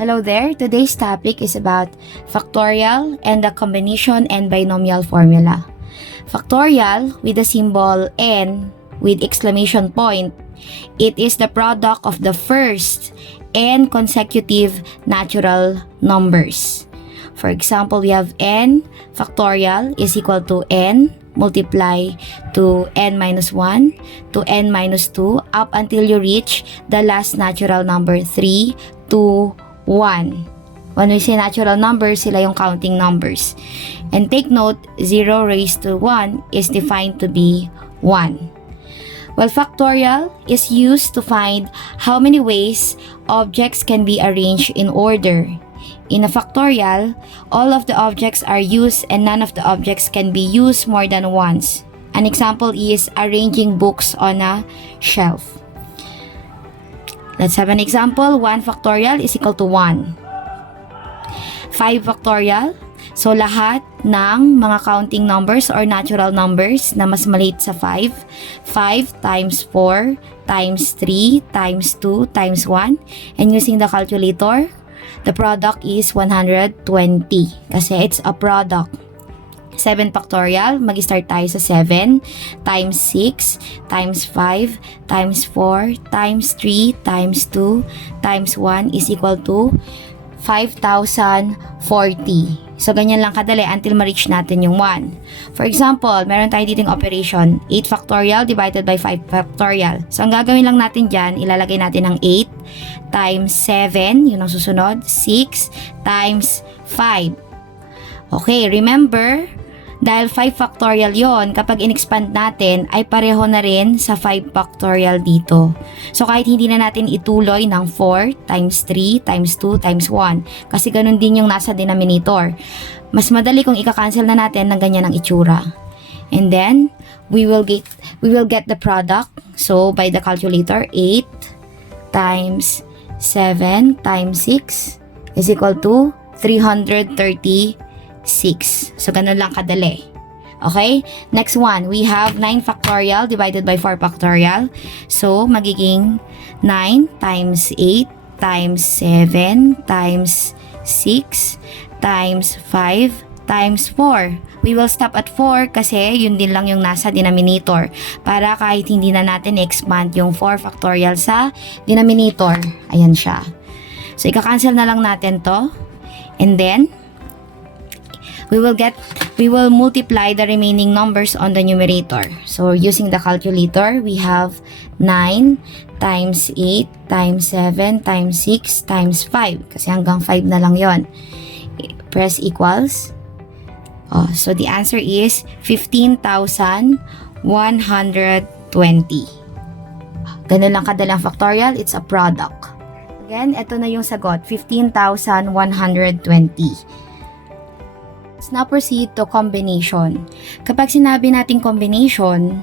Hello there, today's topic is about factorial and the combination and binomial formula. Factorial with the symbol n with exclamation point, it is the product of the first n consecutive natural numbers. For example, we have n factorial is equal to n multiply to n minus 1 to n minus 2 up until you reach the last natural number 3, 2, 1. When we say natural numbers, sila yung counting numbers. And take note, 0 raised to 1 is defined to be 1. Well, factorial is used to find how many ways objects can be arranged in order. In a factorial, all of the objects are used and none of the objects can be used more than once. An example is arranging books on a shelf. Let's have an example. 1 factorial is equal to 1. 5 factorial. So, lahat ng mga counting numbers or natural numbers na mas maliit sa 5. 5 times 4 times 3 times 2 times 1. And using the calculator, the product is 120 kasi it's a product. 7 factorial, mag-start tayo sa 7 times 6 times 5 times 4 times 3 times 2 times 1 is equal to 5,040. So, ganyan lang kadali until ma-reach natin yung 1. For example, meron tayo ditong operation, 8 factorial divided by 5 factorial. So, ang gagawin lang natin dyan, ilalagay natin ang 8 times 7, yun ang susunod, 6 times 5. Okay, remember, dahil 5 factorial yon, kapag in-expand natin, ay pareho na rin sa 5 factorial dito. So, kahit hindi na natin ituloy ng 4 times 3 times 2 times 1, kasi ganun din yung nasa denominator. Mas madali kung ika-cancel na natin ng ganyan ang itsura. And then, we will get the product. So, by the calculator, 8 times 7 times 6 is equal to 336. So, ganun lang kadali. Okay? Next one, we have 9 factorial divided by 4 factorial. So, magiging 9 times 8 times 7 times 6 times 5 times 4. We will stop at 4 kasi yun din lang yung nasa denominator. Para kahit hindi na natin expand yung 4 factorial sa denominator. Ayan siya. So, ika-cancel na lang natin to. And then, we will multiply the remaining numbers on the numerator. So, using the calculator, we have 9 times 8 times 7 times 6 times 5. Kasi hanggang 5 na lang yon. Press equals. So, the answer is 15,120. Ganun lang kadalang factorial. It's a product. Again, ito na yung sagot. 15,120. Let's now proceed to combination. Kapag sinabi nating combination,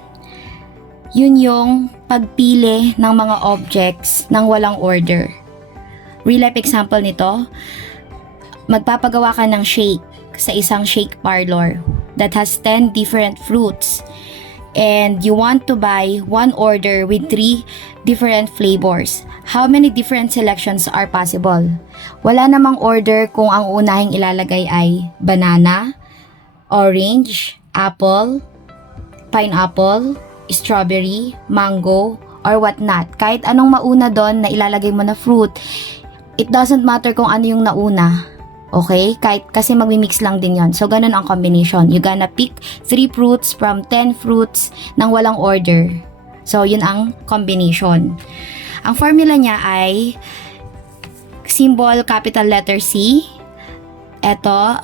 yun yung pagpili ng mga objects ng walang order. Real life example nito, magpapagawa ka ng shake sa isang shake parlor that has 10 different fruits and you want to buy one order with 3 different flavors. How many different selections are possible? Wala namang order kung ang unahing ilalagay ay banana, orange, apple, pineapple, strawberry, mango, or whatnot. Kahit anong mauna doon na ilalagay mo na fruit, it doesn't matter kung ano yung nauna. Okay? Kahit kasi magmi-mix lang din yon. So, ganun ang combination. You gonna pick 3 fruits from 10 fruits nang walang order. So, yun ang combination. Ang formula niya ay symbol capital letter C. Ito,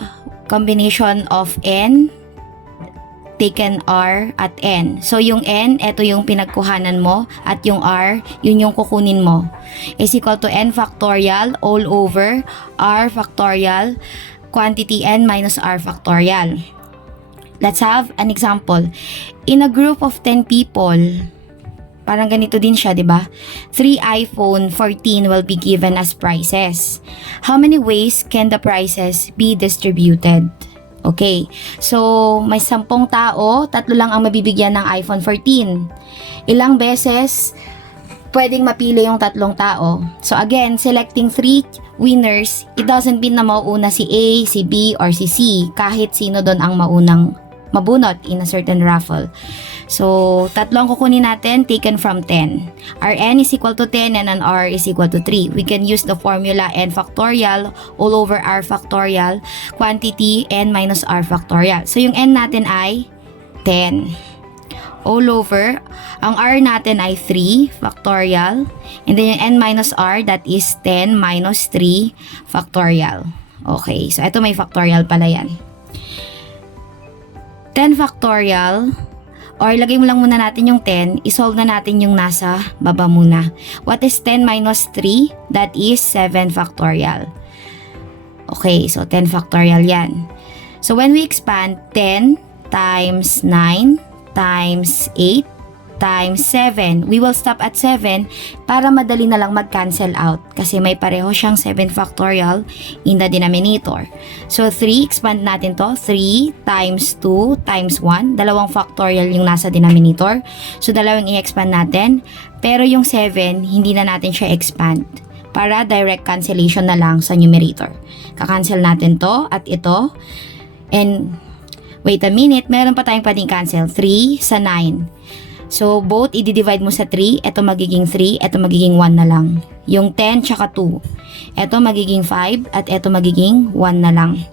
combination of N taken R at N. So, yung N, ito yung pinagkuhanan mo at yung R, yun yung kukunin mo. Is equal to N factorial all over R factorial quantity N minus R factorial. Let's have an example. In a group of 10 people, parang ganito din siya, di ba? 3 iPhone 14 will be given as prizes. How many ways can the prizes be distributed? Okay, so may 10 tao, 3 lang ang mabibigyan ng iPhone 14. Ilang beses pwedeng mapili yung 3 tao? So again, selecting 3 winners, it doesn't mean na mauuna si A, si B, or si C. Kahit sino doon ang maunang mabunot in a certain raffle. So, tatlo ang kukunin natin taken from 10. Rn is equal to 10 and an R is equal to 3. We can use the formula n factorial all over R factorial, quantity n minus R factorial. So, yung n natin ay 10. All over, ang R natin ay 3 factorial, and then yung n minus R, that is 10 minus 3 factorial. Okay, so ito may factorial pala yan. 10 factorial, or ilagay mo lang muna natin yung 10, isolve na natin yung nasa baba muna. What is 10 minus 3? That is 7 factorial. Okay, so 10 factorial yan. So when we expand, 10 times 9 times 8 times 7. We will stop at 7 para madali na lang mag-cancel out kasi may pareho siyang 7 factorial in the denominator. So 3, expand natin to. 3 times 2 times 1. Dalawang factorial yung nasa denominator. So dalawang i-expand natin. Pero yung 7, hindi na natin siya expand para direct cancellation na lang sa numerator. Kakancel natin to at ito. And wait a minute, meron pa tayong pwedeng cancel. 3 sa 9. So, both i-divide mo sa 3. Ito magiging 3, ito magiging 1 na lang. Yung 10 tsaka 2. Ito magiging 5 at ito magiging 1 na lang.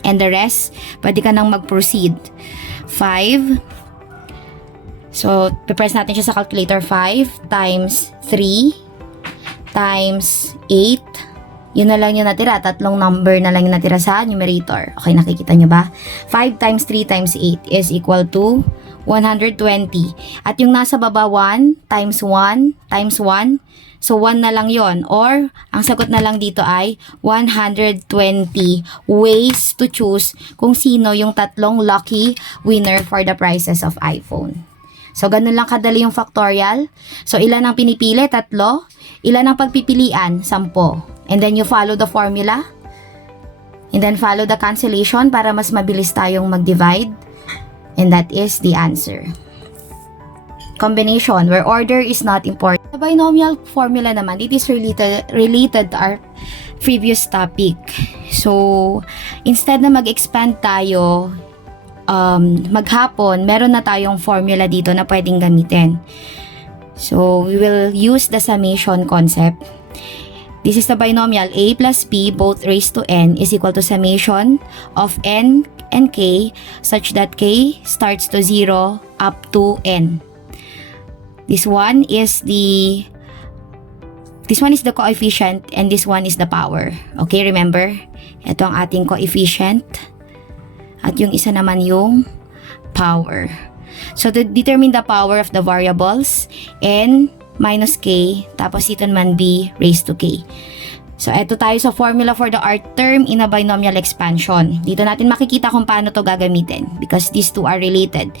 And the rest, pwede ka nang mag-proceed. 5. So, press natin siya sa calculator. 5 times 3 times 8. Yun na lang yung natira. Tatlong number na lang yung natira sa numerator. Okay, nakikita nyo ba? 5 times 3 times 8 is equal to 120. At yung nasa baba, 1 times 1 times 1. So, 1 na lang yon. Or, ang sagot na lang dito ay 120 ways to choose kung sino yung tatlong lucky winner for the prizes of iPhone. So, ganun lang kadali yung factorial. So, ilan ang pinipili? 3. Ilan ang pagpipilian? 10. And then you follow the formula. And then follow the cancellation para mas mabilis tayong mag-divide. And that is the answer. Combination where order is not important. The binomial formula naman, it is related to our previous topic. So, instead na mag-expand tayo, maghapon, meron na tayong formula dito na pwedeng gamitin. So, we will use the summation concept. This is the binomial a plus b both raised to n is equal to summation of n and k such that k starts to 0 up to n. This one is the coefficient and this one is the power. Okay, remember? Ito ang ating coefficient at yung isa naman yung power. So, to determine the power of the variables, n minus k, tapos dito naman b raised to k. So, eto tayo sa formula for the R term in a binomial expansion. Dito natin makikita kung paano to gagamitin because these two are related.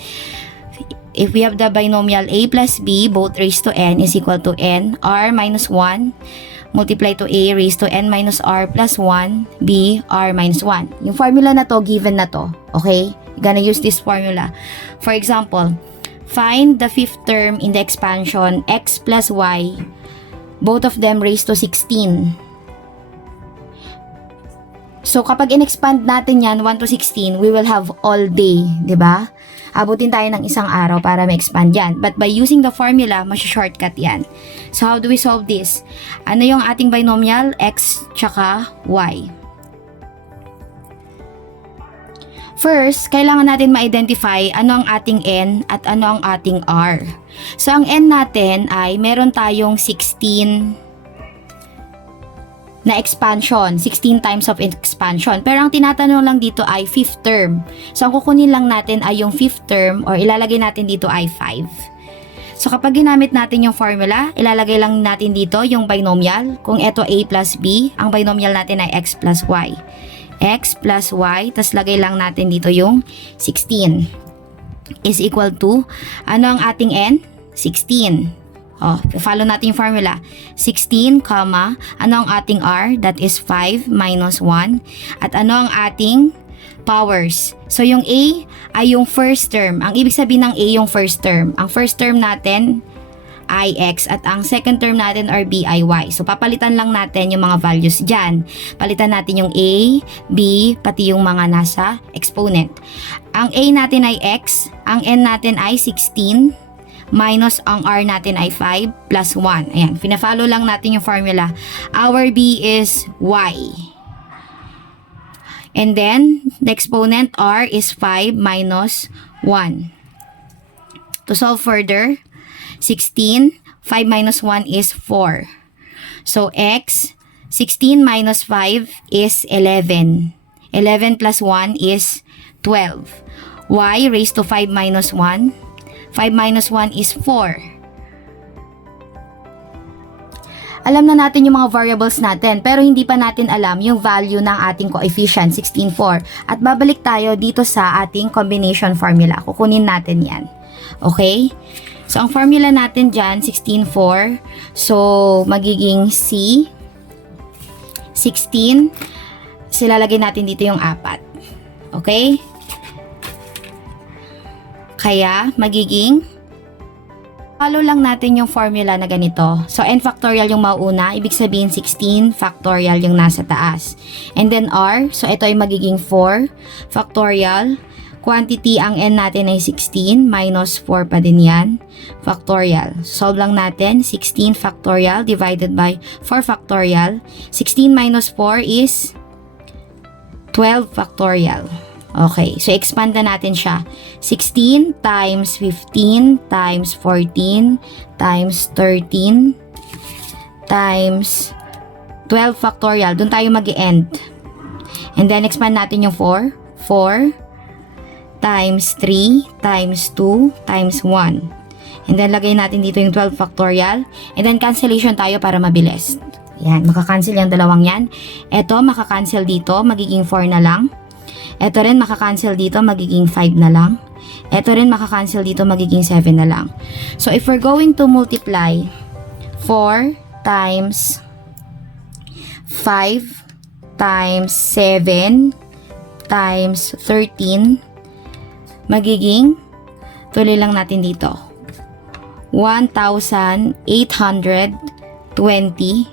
If we have the binomial a plus b both raised to n is equal to n r minus 1 multiply to a raised to n minus r plus 1 b r minus 1. Yung formula na to, given na to. Okay? You're gonna use this formula. For example, find the fifth term in the expansion x plus y, both of them raised to 16. So, kapag in-expand natin yan, 1 to 16, we will have all day, di ba? Abutin tayo ng isang araw para ma-expand yan. But by using the formula, masya-shortcut yan. So, how do we solve this? Ano yung ating binomial? X tsaka y. First, kailangan natin ma-identify ano ang ating n at ano ang ating r. So, ang n natin ay meron tayong 16 na expansion, 16 times of expansion. Pero ang tinatanong lang dito ay fifth term. So, ang kukunin lang natin ay yung fifth term or ilalagay natin dito ay 5. So, kapag ginamit natin yung formula, ilalagay lang natin dito yung binomial. Kung ito a plus b, ang binomial natin ay x plus y. X plus y, tas lagay lang natin dito yung 16 is equal to, ano ang ating n? 16. Follow natin yung formula. 16, ano ang ating r? That is 5 minus 1. At ano ang ating powers? So, yung a ay yung first term. Ang ibig sabihin ng a yung first term. Ang first term natin ix at ang second term natin are biy. So papalitan lang natin yung mga values dyan. Palitan natin yung a, b, pati yung mga nasa exponent. Ang a natin ay x, ang n natin ay 16, minus ang r natin ay 5 plus 1. Ayan, pina-follow lang natin yung formula. Our b is y. And then, the exponent r is 5 minus 1. To solve further, 16, 5 minus 1 is 4. So, x, 16 minus 5 is 11. 11 plus 1 is 12. Y raised to 5 minus 1. 5 minus 1 is 4. Alam na natin yung mga variables natin, pero hindi pa natin alam yung value ng ating coefficient, 16,4. At babalik tayo dito sa ating combination formula. Kukunin natin yan. Okay? So, ang formula natin dyan, 16,4. So, magiging C, 16. Silalagay natin dito yung 4. Okay? Kaya, magiging, follow lang natin yung formula na ganito. So, n factorial yung mauuna, ibig sabihin 16 factorial yung nasa taas. And then r, so ito ay magiging 4 factorial. Quantity, ang n natin ay 16, minus 4 pa din yan, factorial. Solve lang natin, 16 factorial divided by 4 factorial. 16 minus 4 is 12 factorial. Okay, so expand na natin siya. 16 times 15 times 14 times 13 times 12 factorial. Doon tayo mag-end. And then expand natin yung 4. 4 times 3 times 2 times 1. And then lagay natin dito yung 12 factorial. And then cancellation tayo para mabilis. Yan, makakancel yung dalawang yan. Ito, makakancel dito, magiging 4 na lang. Ito rin, makakancel dito, magiging 5 na lang. Ito rin, makakancel dito, magiging 7 na lang. So, if we're going to multiply 4 times 5 times 7 times 13, magiging, tuloy lang natin dito, 1,820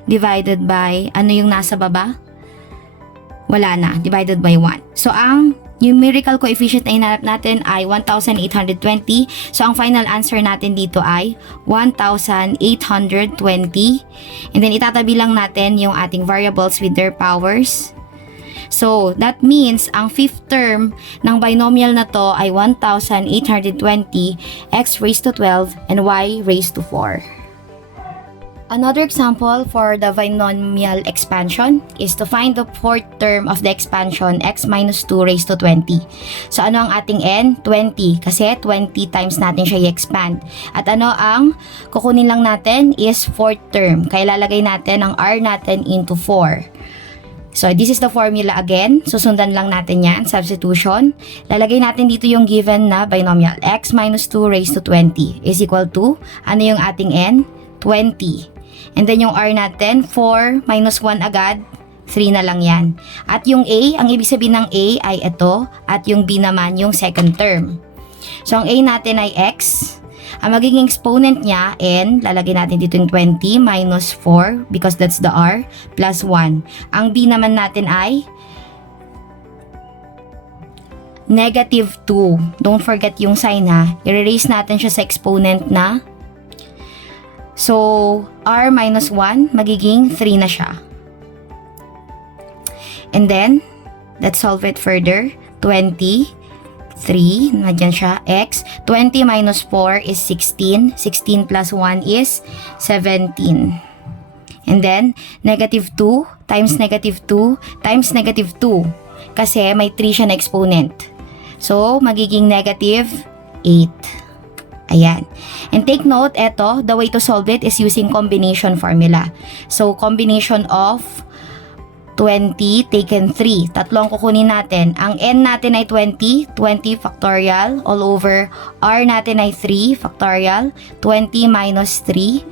divided by, ano yung nasa baba? Wala na, divided by 1. So, ang numerical coefficient na hinanap natin ay 1,820. So, ang final answer natin dito ay 1,820. And then, itatabi lang natin yung ating variables with their powers. So, that means, ang fifth term ng binomial na to ay 1,820 x raised to 12 and y raised to 4. Another example for the binomial expansion is to find the fourth term of the expansion x minus 2 raised to 20. So, ano ang ating n? 20. Kasi 20 times natin siya i-expand. At ano ang kukunin lang natin is fourth term. Kaya lalagay natin ang r natin into 4. So, this is the formula again. Susundan lang natin yan. Substitution. Lalagay natin dito yung given na binomial. X minus 2 raised to 20 is equal to, ano yung ating n? 20. And then yung r natin, 4 minus 1 agad, 3 na lang yan. At yung a, ang ibig sabihin ng a ay ito. At yung b naman, yung second term. So, ang a natin ay x. Ang magiging exponent niya, n, lalagay natin dito yung 20 minus 4 because that's the r, plus 1. Ang b naman natin ay negative 2. Don't forget yung sign ha. I-erase natin siya sa exponent na. So, r minus 1, magiging 3 na siya. And then, let's solve it further. 20 3, nadyan siya, x. 20 minus 4 is 16. 16 plus 1 is 17. And then, negative 2 times negative 2 times negative 2. Kasi may 3 siya na exponent. So, magiging negative 8. Ayan. And take note, eto, the way to solve it is using combination formula. So, combination of 20 taken 3. Tatlong kukunin natin. Ang n natin ay 20. 20 factorial all over. R natin ay 3 factorial. 20 minus 3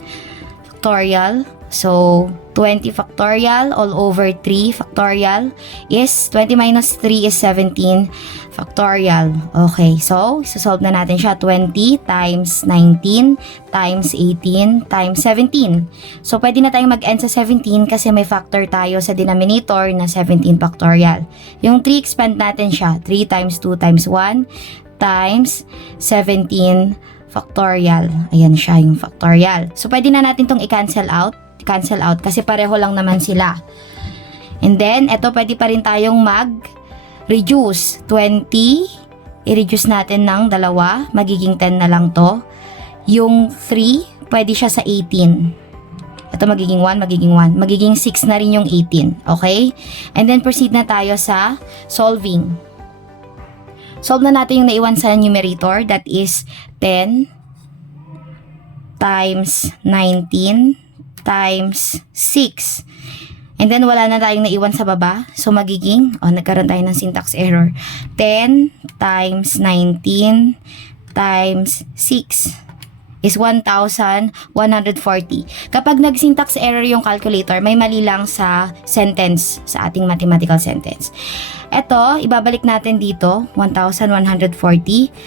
factorial So, 20 factorial all over 3 factorial is 20 minus 3 is 17 factorial. Okay, so solve na natin siya. 20 times 19 times 18 times 17. So, pwede na tayong mag-end sa 17 kasi may factor tayo sa denominator na 17 factorial. Yung 3 expand natin siya. 3 times 2 times 1 times 17 factorial. Ayan siya yung factorial. So, pwede na natin tong i-cancel out kasi pareho lang naman sila. And then, eto pwede pa rin tayong mag-reduce. 20, i-reduce natin ng dalawa, magiging 10 na lang to. Yung 3, pwede siya sa 18. Ito magiging 1, magiging 6 na rin yung 18. Okay? And then, proceed na tayo sa solving. Solve na natin yung naiwan sa numerator, that is 10 times 19 times 6. And then, wala na tayong naiwan sa baba. So, magiging, nagkaroon tayo ng syntax error. 10 times 19 times 6 is 1,140. Kapag nag-syntax error yung calculator, may mali lang sa sentence, sa ating mathematical sentence. Ito, ibabalik natin dito, 1,140.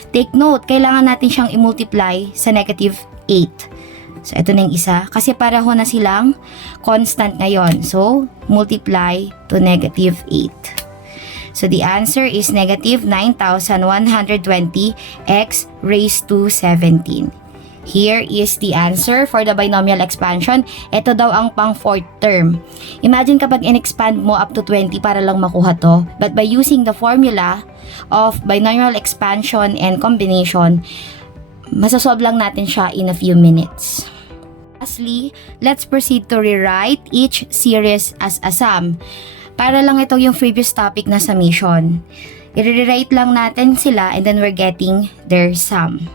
Take note, kailangan natin siyang i-multiply sa negative 8. So, ito na yung isa. Kasi pareho na silang constant ngayon. So, multiply to negative 8. So, the answer is negative 9,120 x raised to 17. Here is the answer for the binomial expansion. Ito daw ang pang fourth term. Imagine kapag in-expand mo up to 20 para lang makuha to. But by using the formula of binomial expansion and combination, masasolve lang natin siya in a few minutes. Lastly, let's proceed to rewrite each series as a sum. Para lang ito yung previous topic na summation. I-rewrite lang natin sila and then we're getting their sum.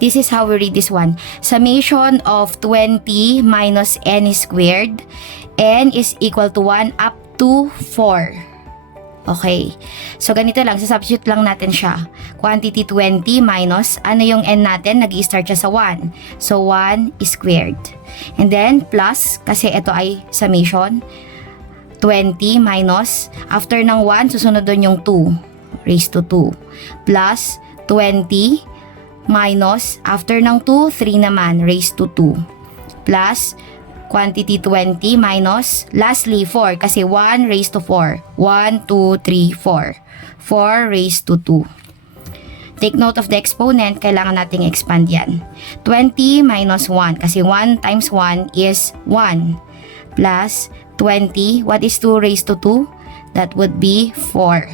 This is how we read this one. Summation of 20 minus n squared. N is equal to 1 up to 4. Okay. So, ganito lang. Substitute lang natin siya. Quantity 20 minus, ano yung n natin? Nag-i-start siya sa 1. So, 1 squared. And then, plus, kasi ito ay summation. 20 minus, after ng 1, susunod doon yung 2. Raised to 2. Plus, 20 minus, after ng 2, 3 naman. Raised to 2. Plus, quantity 20 minus, lastly, 4. Kasi 1 raised to 4. 1, 2, 3, 4. 4 raised to 2. Take note of the exponent. Kailangan nating expand yan. 20 minus 1. Kasi 1 times 1 is 1. Plus 20. What is 2 raised to 2? That would be 4.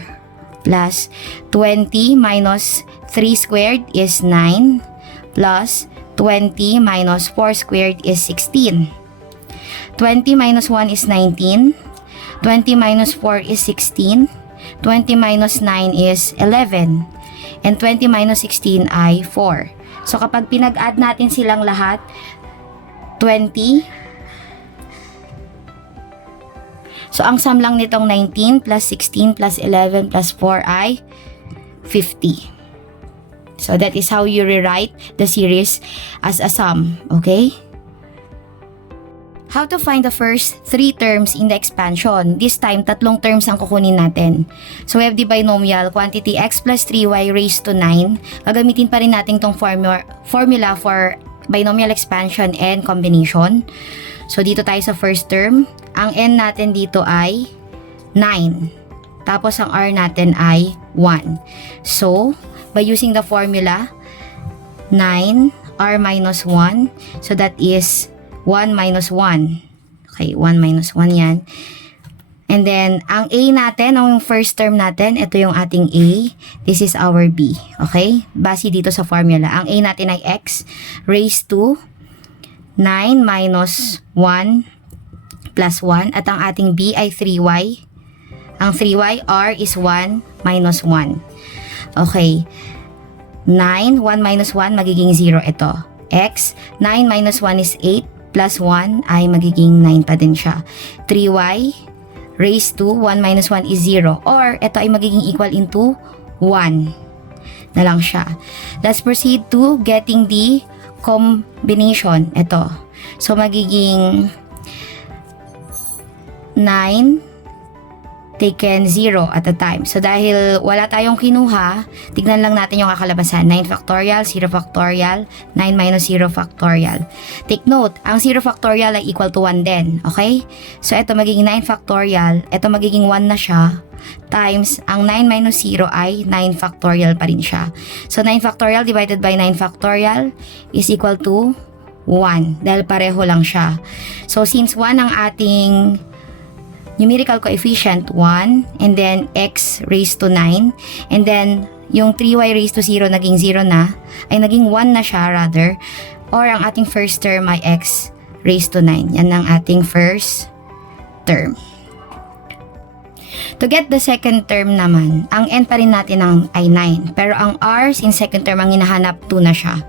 Plus 20 minus 3 squared is 9. Plus 20 minus 4 squared is 16. 20 minus 1 is 19. 20 minus 4 is 16. 20 minus 9 is 11. And 20 minus 16 ay 4. So, kapag pinag-add natin silang lahat, 20. So, ang sum lang nitong 19 plus 16 plus 11 plus 4 ay 50. So, that is how you rewrite the series as a sum. Okay? How to find the first 3 terms in the expansion. This time, 3 terms ang kukunin natin. So, we have the binomial quantity x plus 3y raised to 9. Gagamitin pa rin natin tong formula for binomial expansion and combination. So, dito tayo sa first term. Ang n natin dito ay 9. Tapos, ang r natin ay 1. So, by using the formula, 9, r minus 1. So, that is 1 minus 1. Okay, 1 minus 1 yan. And then, ang a natin, ang first term natin, ito yung ating a. This is our b. Okay? Base dito sa formula. Ang a natin ay x raised to 9 minus 1 plus 1. At ang ating b ay 3y. Ang 3y, r is 1 minus 1. Okay. 9, 1 minus 1, magiging 0 ito. X, 9 minus 1 is 8. Plus 1 ay magiging 9 pa din siya. 3y raised to 1 minus 1 is 0. Or, ito ay magiging equal into 1 na lang siya. Let's proceed to getting the combination. Ito. So, magiging 9 taken 0 at a time. So, dahil wala tayong kinuha, tignan lang natin yung kakalabasan. 9 factorial, 0 factorial, 9 minus 0 factorial. Take note, ang 0 factorial ay equal to 1 din. Okay? So, ito magiging 9 factorial. Ito magiging 1 na siya. Times, ang 9 minus 0 ay 9 factorial pa rin siya. So, 9 factorial divided by 9 factorial is equal to 1. Dahil pareho lang siya. So, since 1 ang ating numerical coefficient 1 and then x raised to 9 and then yung 3y raised to 0 naging 0 na ay naging 1 na siya rather, or ang ating first term ay x raised to 9. Yan ang ating first term. To get the second term naman, ang n pa rin natin ay 9, pero ang r since second term ang hinahanap 2 na siya.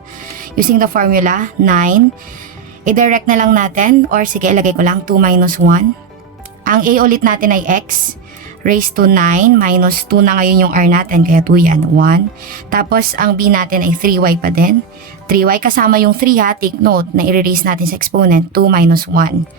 Using the formula 9, i-direct na lang natin, or sige ilagay ko lang 2 minus 1. Ang a ulit natin ay x raised to 9 minus 2 na ngayon yung r natin, kaya 2 yan, 1. Tapos ang b natin ay 3y pa din. 3y kasama yung 3 ha, take note na i-erase natin sa exponent, 2 minus 1.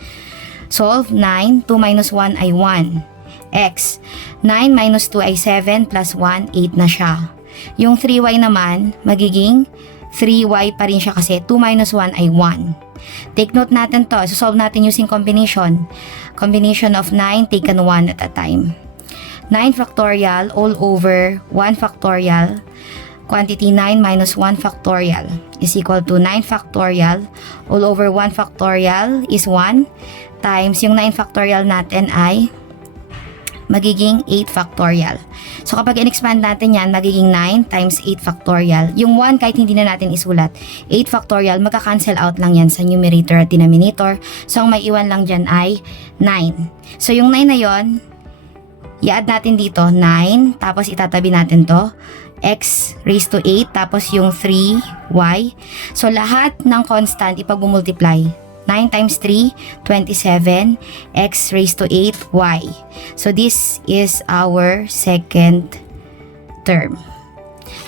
Solve 9, 2 minus 1 ay 1. X, 9 minus 2 ay 7 plus 1, 8 na siya. Yung 3y naman, magiging 3y pa rin siya kasi 2 minus 1 ay 1. Take note natin to. So, solve natin using combination. Combination of 9 taken 1 at a time. 9 factorial all over 1 factorial. Quantity 9 minus 1 factorial is equal to 9 factorial all over 1 factorial is 1 times yung 9 factorial natin ay magiging 8 factorial. So, kapag in-expand natin yan, magiging 9 times 8 factorial. Yung 1, kahit hindi na natin isulat, 8 factorial, magka-cancel out lang yan sa numerator at denominator. So, ang may iwan lang dyan ay 9. So, yung 9 na yon, i-add natin dito, 9, tapos itatabi natin to, x raised to 8, tapos yung 3y. So, lahat ng constant, ipag-multiply. 9 times 3, 27, x raised to 8, y. So, this is our second term.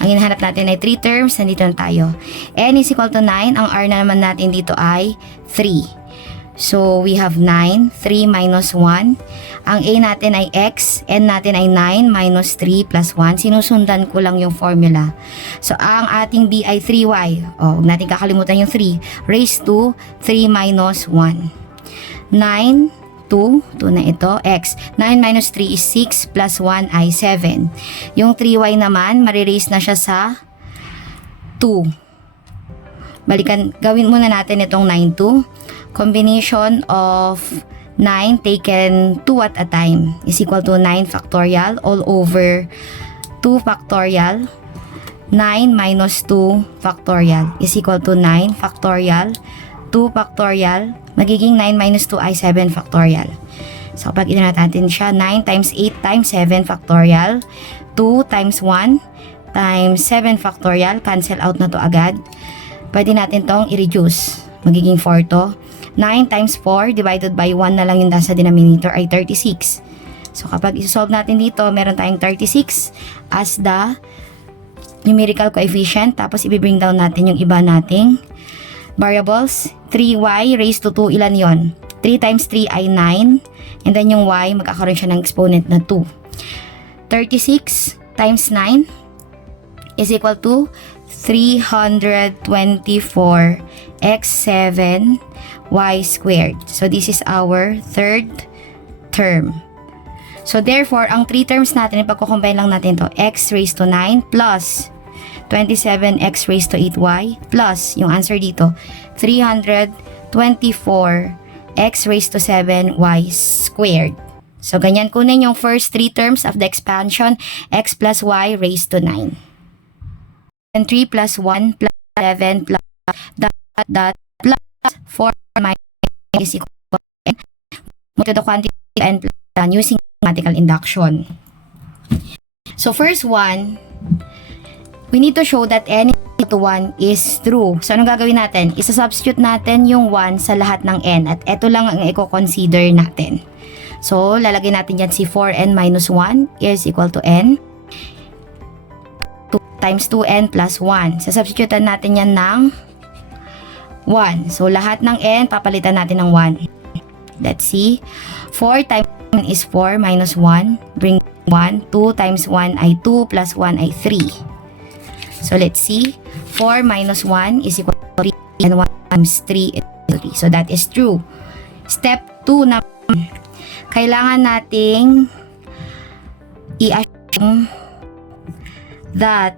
Ang hinahanap natin ay 3 terms, nandito na tayo. N is equal to 9, ang r na naman natin dito ay 3. So, we have 9, 3 minus 1. Ang a natin ay x, n natin ay 9 minus 3 plus 1. Sinusundan ko lang yung formula. So, ang ating b ay 3y. O, huwag natin kakalimutan yung 3. Raised to 3 minus 1. 9, 2 na ito, x. 9 minus 3 is 6 plus 1 ay 7. Yung 3y naman, mariraise na siya sa 2. Balikan, gawin muna natin itong 9, 2. Combination of 9 taken 2 at a time is equal to 9 factorial all over 2 factorial. 9 minus 2 factorial is equal to 9 factorial. 2 factorial, magiging 9 minus 2 ay 7 factorial. So, pag inanat natin siya, 9 times 8 times 7 factorial. 2 times 1 times 7 factorial. Cancel out na to agad. Pwede natin tong i-reduce. Magiging 4 to. 9 times 4 divided by 1 na lang yung nasa denominator ay 36. So, kapag isolve natin dito, meron tayong 36 as the numerical coefficient. Tapos, i-bring down natin yung iba nating variables. 3y raised to 2, ilan yon? 3 times 3 ay 9. And then yung y, magkakaroon siya ng exponent na 2. 36 times 9 is equal to 324 x7 y squared. So, this is our third term. So, therefore, ang 3 terms natin, ipagkukombine lang natin to x raised to 9 plus 27x raised to 8y plus, yung answer dito, 324 x raised to 7y squared. So, ganyan kunin yung first 3 terms of the expansion, x plus y raised to 9. And 3 plus 1 plus 11 plus dot plus 4 minus is equal to n to the quantity n plus 1 using mathematical induction. So, first one, we need to show that n equal to 1 is true. So, anong gagawin natin? Isa-substitute natin yung 1 sa lahat ng n at ito lang ang i-consider natin. So, lalagay natin yan si 4n minus 1 is equal to n. 2 times 2n plus 1. Sa-substitutean natin yan ng 1. So, lahat ng n, papalitan natin ng 1. Let's see. 4 times 1 is 4 minus 1. Bring 1. 2 times 1 ay 2 plus 1 ay 3. So, let's see. 4 minus 1 is equal to 3 and 1 times 3 is 3. So, that is true. Step 2 na kailangan nating i-assume that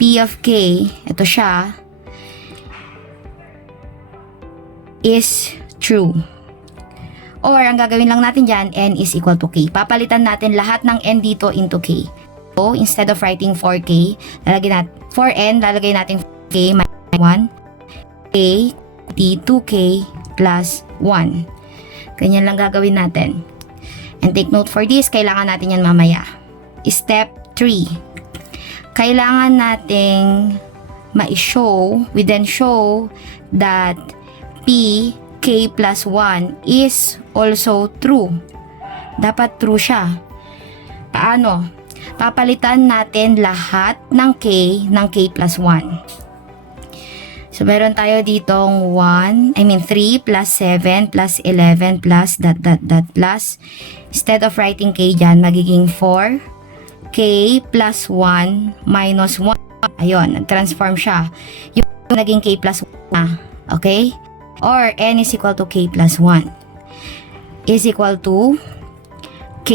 P of K, ito siya, is true. Or, ang gagawin lang natin dyan, n is equal to k. Papalitan natin lahat ng n dito into k. So, instead of writing 4k, lalagay natin, for n, lalagay natin k minus 1, k, t, 2k, plus 1. Ganyan lang gagawin natin. And take note for this, kailangan natin yan mamaya. Step 3. Kailangan nating ma-show, we then show that P, K plus 1 is also true. Dapat true siya. Paano? Papalitan natin lahat ng K plus 1. So, meron tayo ditong 3 plus 7 plus 11 plus plus. Instead of writing K dyan, magiging 4. K plus 1 minus 1. Ayun, nag-transform siya. Yung naging K plus 1 na. Okay? Or, n is equal to K plus 1. Is equal to K.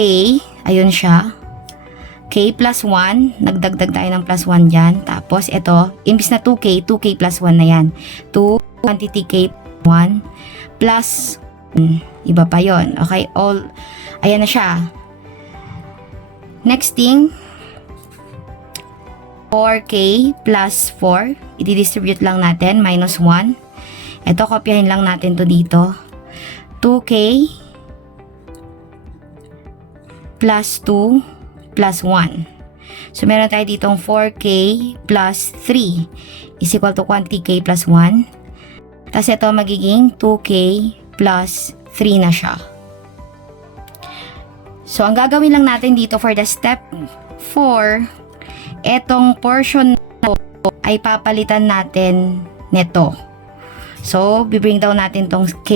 Ayun siya. K plus 1, nagdagdag tayo ng plus 1 dyan. Tapos, ito, imbis na 2K plus 1 na yan. 2 quantity K 1 plus 1. Iba pa yon. Okay, ayan na siya. Next thing, 4K plus 4. I-distribute lang natin, minus 1. Ito, kopyahin lang natin to dito. 2K plus 2 plus 1. So, meron tayo ditong 4K plus 3 is equal to quantity K plus 1. Tapos, ito magiging 2K plus 3 na siya. So, ang gagawin lang natin dito for the step 4, etong portion na ay papalitan natin neto. So, bibring down natin tong K,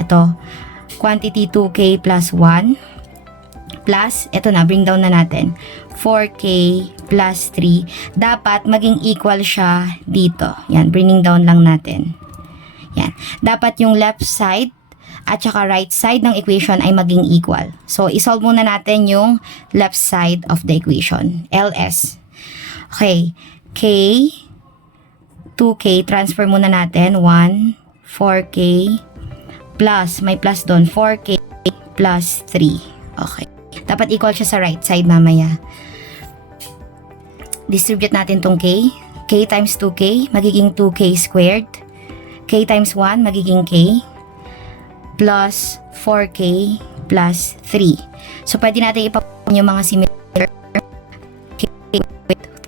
ito, quantity 2K plus 1. Plus, ito na, bring down na natin. 4K plus 3. Dapat maging equal siya dito. Yan, bringing down lang natin. Yan. Dapat yung left side at saka right side ng equation ay maging equal. So, isolve muna natin yung left side of the equation. LS. Okay. K, 2K, transfer muna natin. 1, 4K, plus, may plus doon, 4K plus 3. Okay. Dapat equal siya sa right side mamaya. Distribute natin tong K. K times 2K, magiging 2K squared. K times 1, magiging K. Plus 4K plus 3. So, pwede natin ipapun yung mga similar.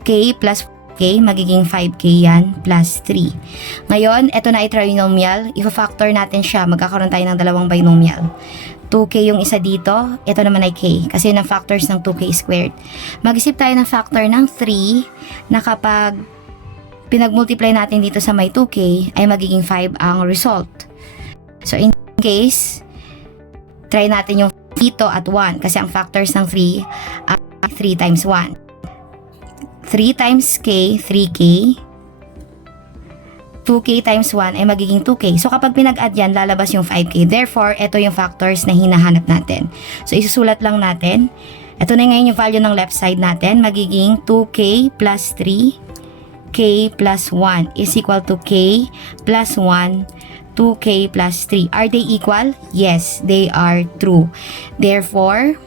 K plus K, magiging 5K yan, plus 3. Ngayon, ito na ay trinomial. Ifa-factor natin siya. Magkakaroon tayo ng dalawang binomial. 2K yung isa dito, ito naman ay K. Kasi yun ang factors ng 2K squared. Mag-isip tayo ng factor ng 3 na kapag pinag-multiply natin dito sa may 2K, ay magiging 5 ang result. So, in case, try natin yung dito at 1 kasi ang factors ng 3 ay 3 times 1. 3 times K, 3K. 2K times 1 ay magiging 2K. So, kapag pinag-add yan, lalabas yung 5K. Therefore, ito yung factors na hinahanap natin. So, isusulat lang natin. Ito na ngayon yung value ng left side natin. Magiging 2K plus 3, K plus 1 is equal to K plus 1, 2K plus 3. Are they equal? Yes, they are true. Therefore,